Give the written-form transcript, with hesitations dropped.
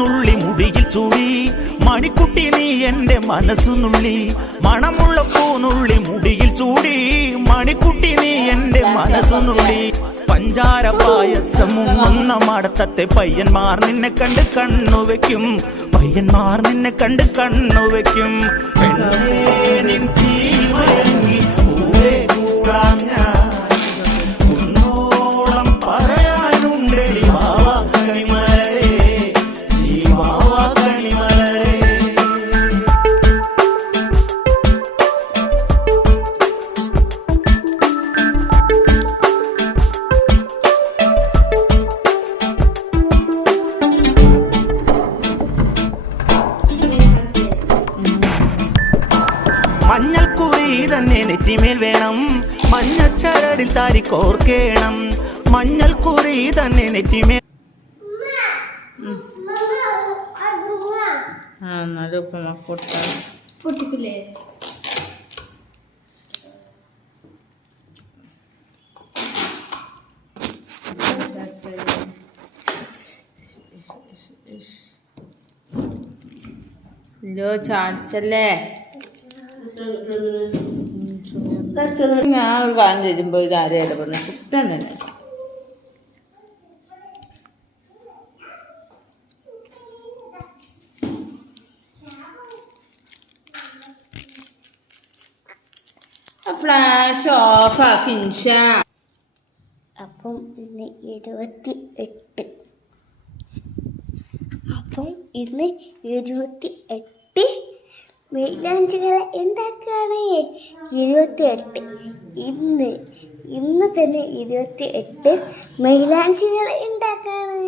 പൂനുള്ളി മുടിയിൽ ചൂടി മണിക്കുട്ടി നീ എന്റെ മനസ്സുനുള്ളി മണമുള്ള പൂനുള്ളി മുടിയിൽ ചൂടി മണിക്കുട്ടി നീ എന്റെ മനസ്സുനുള്ളി പഞ്ചാര പായസം മുങ്ങുന്ന മടത്തത്തെ പയ്യന്മാർ നിന്നെ കണ്ട് കണ്ണുവെക്കും പയ്യന്മാർ നിന്നെ കണ്ട് കണ്ണുവെക്കും നിൻ ചീമയങ്ങി പൂവേ കൂടാൻ ഞാൻ മഞ്ഞൾക്കുറി തന്നെ നെറ്റിമേൽ വേണം മഞ്ഞച്ചരടിൽ താരി കോർക്കേണം മഞ്ഞൾക്കുറി തന്നെ നെറ്റിമേൽ ചാടിച്ചല്ലേ ഞാൻ ഒരു കാലം തരുമ്പോ ഇത് ആരെയും ഇടപെടുന്ന ഇഷ്ടം തന്നെ ഫ്ലാഷ് ഓഫ് ആക്കി അപ്പം ഇന്ന് 28 മൈലാഞ്ചികളെ ഉണ്ടാക്കുകയാണ് 28 ഇന്ന് തന്നെ 28 മൈലാഞ്ചികളെ ഉണ്ടാക്കാണ്.